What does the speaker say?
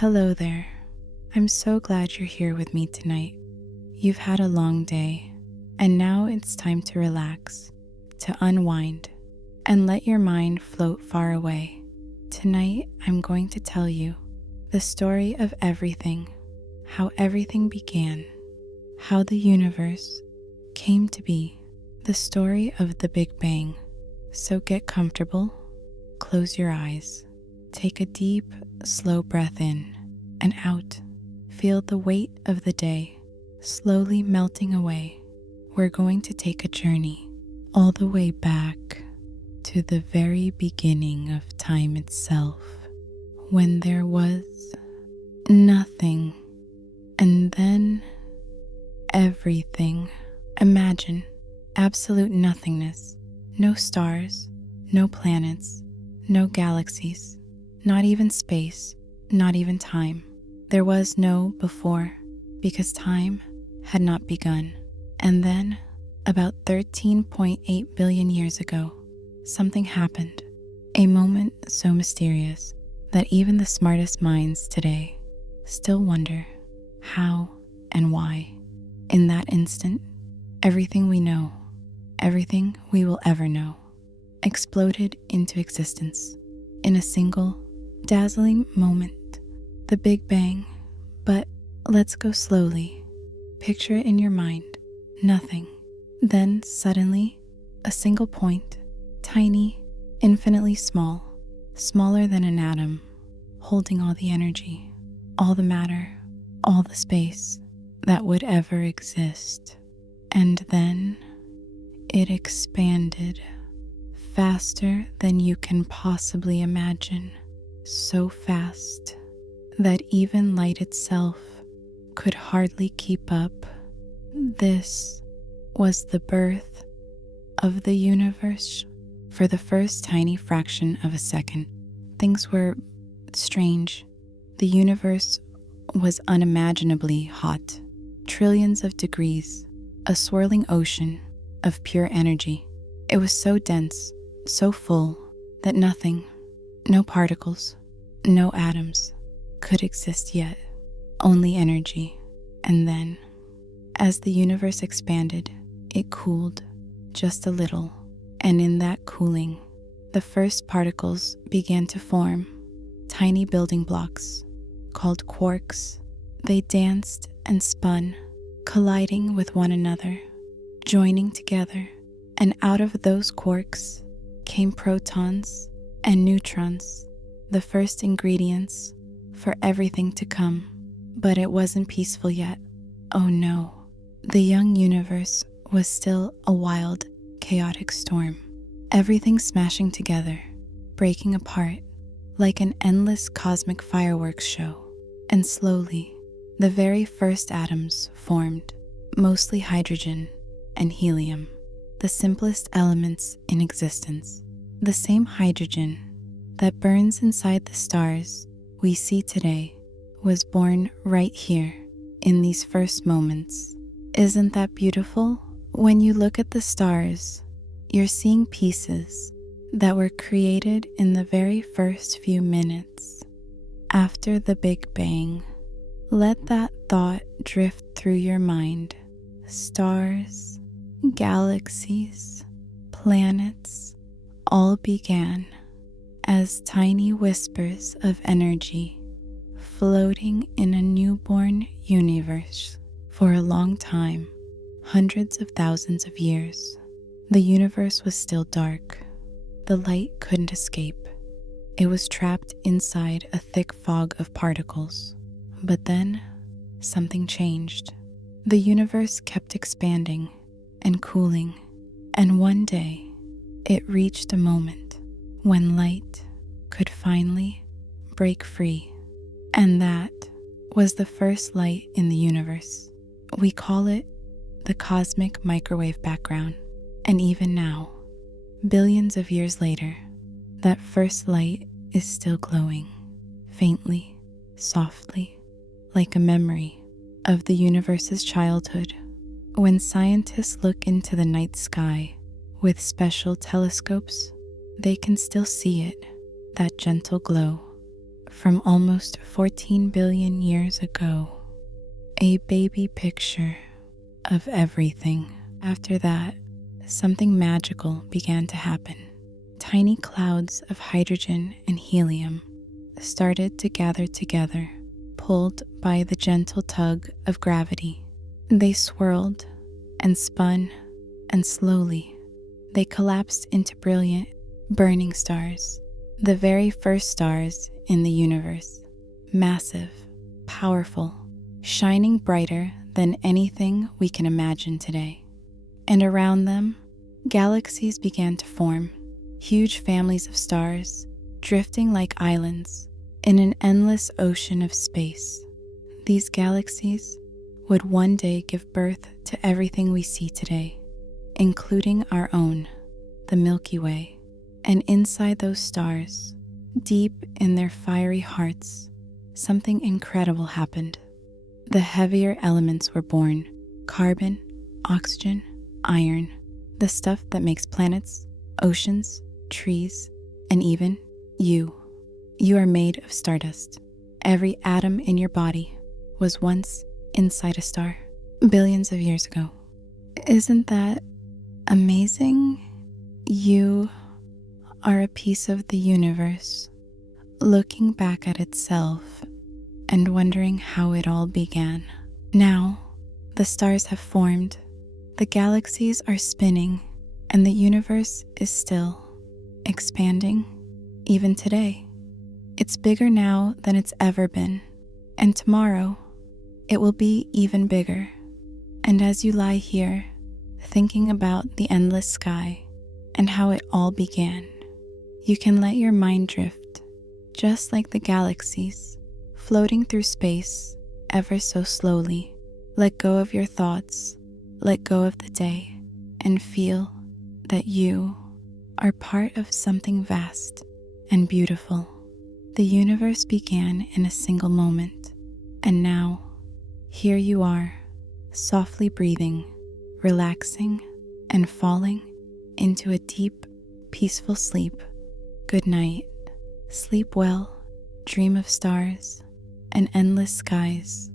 Hello there. I'm so glad you're here with me tonight. You've had a long day, and now it's time to relax, to unwind, and let your mind float far away. Tonight, I'm going to tell you the story of everything, how everything began, how the universe came to be, the story of the Big Bang. So get comfortable, close your eyes, take a deep, slow breath in and out. Feel the weight of the day slowly melting away. We're going to take a journey all the way back to the very beginning of time itself, when there was nothing and then everything. Imagine absolute nothingness, no stars, no planets, no galaxies, not even space, not even time. There was no before, because time had not begun. And then, about 13.8 billion years ago, something happened. A moment so mysterious that even the smartest minds today still wonder how and why. In that instant, everything we know, everything we will ever know, exploded into existence in a single, dazzling moment. The Big Bang. But let's go slowly. Picture it in your mind. Nothing. Then suddenly, a single point, tiny, infinitely small, smaller than an atom, holding all the energy, all the matter, all the space that would ever exist. And then it expanded faster than you can possibly imagine, so fast that even light itself could hardly keep up. This was the birth of the universe. For the first tiny fraction of a second, things were strange. The universe was unimaginably hot, trillions of degrees, a swirling ocean of pure energy. It was so dense, so full, that nothing, no particles, no atoms, could exist yet, only energy. And then, as the universe expanded, it cooled just a little, and in that cooling, the first particles began to form, tiny building blocks called quarks. They danced and spun, colliding with one another, joining together, and out of those quarks came protons and neutrons, the first ingredients for everything to come. But it wasn't peaceful yet. Oh no. The young universe was still a wild, chaotic storm. Everything smashing together, breaking apart, like an endless cosmic fireworks show. And slowly, the very first atoms formed, mostly hydrogen and helium, the simplest elements in existence. The same hydrogen that burns inside the stars we see today was born right here in these first moments. Isn't that beautiful? When you look at the stars, you're seeing pieces that were created in the very first few minutes after the Big Bang. Let that thought drift through your mind. Stars, galaxies, planets, all began as tiny whispers of energy floating in a newborn universe. For a long time, hundreds of thousands of years, the universe was still dark. The light couldn't escape. It was trapped inside a thick fog of particles. But then, something changed. The universe kept expanding and cooling, and one day, it reached a moment when light could finally break free. And that was the first light in the universe. We call it the cosmic microwave background. And even now, billions of years later, that first light is still glowing, faintly, softly, like a memory of the universe's childhood. When scientists look into the night sky with special telescopes, they can still see it, that gentle glow, from almost 14 billion years ago. A baby picture of everything. After that, something magical began to happen. Tiny clouds of hydrogen and helium started to gather together, pulled by the gentle tug of gravity. They swirled and spun, and slowly they collapsed into brilliant, burning stars. The very first stars in the universe. Massive, powerful, shining brighter than anything we can imagine today. And around them, galaxies began to form, huge families of stars, drifting like islands in an endless ocean of space. These galaxies would one day give birth to everything we see today, including our own, the Milky Way. And inside those stars, deep in their fiery hearts, something incredible happened. The heavier elements were born: carbon, oxygen, iron, the stuff that makes planets, oceans, trees, and even you. You are made of stardust. Every atom in your body was once inside a star, billions of years ago. Isn't that amazing? You are a piece of the universe, looking back at itself and wondering how it all began. Now, the stars have formed, the galaxies are spinning, and the universe is still expanding, even today. It's bigger now than it's ever been, and tomorrow it will be even bigger. And as you lie here, thinking about the endless sky and how it all began, you can let your mind drift, just like the galaxies, floating through space ever so slowly. Let go of your thoughts, let go of the day, and feel that you are part of something vast and beautiful. The universe began in a single moment, and now, here you are, softly breathing, relaxing, and falling into a deep, peaceful sleep. Good night. Sleep well, dream of stars and endless skies.